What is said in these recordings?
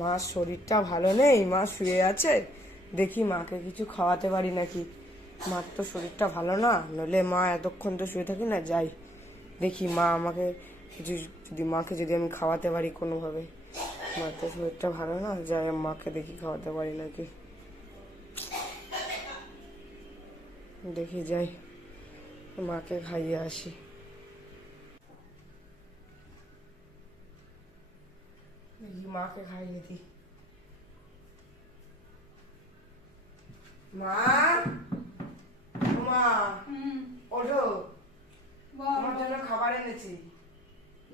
মার শরীরটা ভালো নেই, মা শুয়ে আছে, দেখি মাকে কিছু খাওয়াতে পারি নাকি। মার তো শরীরটা ভালো না, নইলে মা এতক্ষণ তো শুয়ে থাকি না, যাই দেখি মা আমাকে কিছু, যদি মাকে যদি আমি খাওয়াতে পারি কোনোভাবে। মার তো শরীরটা ভালো না, যাই মাকে দেখি খাওয়াতে পারি নাকি, দেখি যাই মাকে খাইয়ে আসি। দেখি মাকে খাইয়ে দিই। মা, মা ওঠো, তোমার জন্য খাবার এনেছি।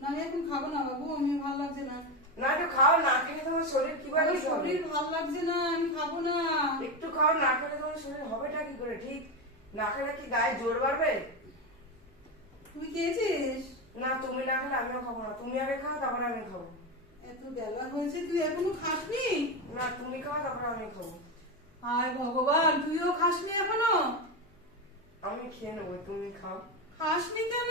না আমি এখন খাবো না বাবু, আমি ভালো লাগছে না। না একটু খাও, না খেলে তোমার শরীর কিভাবে হবে? শরীর ভালো লাগছে না, আমি খাবো না। একটু খাও, না খেলে তোমার শরীর হবেটা কি করে? ঠিক না খেলে কি গায়ে জোর বাড়বে? তুই খেয়েছিস? না তুমি না খেলে আমিও খাবো না, তুমি আগে খাও তারপরে আমি খাবো। এত বেলা হয়েছে তুই এখনো খাসনি? না তুমি খাও তারপরে আমি খাবো। হায় ভগবান, তুইও খাসনি এখনো? আমি খেয়ে নেবো, তুমি খাও। খাসনি কেন?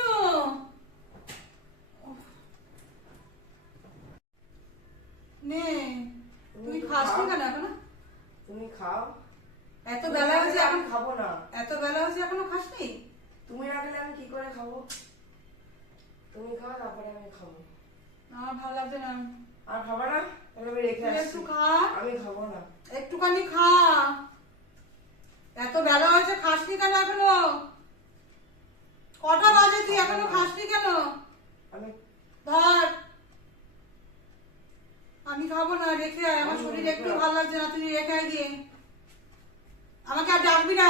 নে, তুই খাসনি কেন এখনো? তুমি খাও। এত বেলা হয়েছে আমি এখন খাবো না। এত বেলা হয়েছে এখনো খাসনি? তুমি না খেলে আমি কি করে খাবো? তুমি খাও তারপরে আমি খাবো। আমার ভালো লাগছে না। আর খাবো না? তাহলে আমি রেখে তুই আসছি। একটু খা। আমি খাবো না। একটুখানি খা। এত বেলা হয়েছে, খাসনি কেন এখনো? কটা বাজে, তুই এখনো খাসনি কেন? আমি ধর, আমি খাবো না, রেখে আয়। আমার শরীর একটু ভালো লাগছে না, তুই রেখে আয় গিয়ে। আমাকে আর ডাকবি না।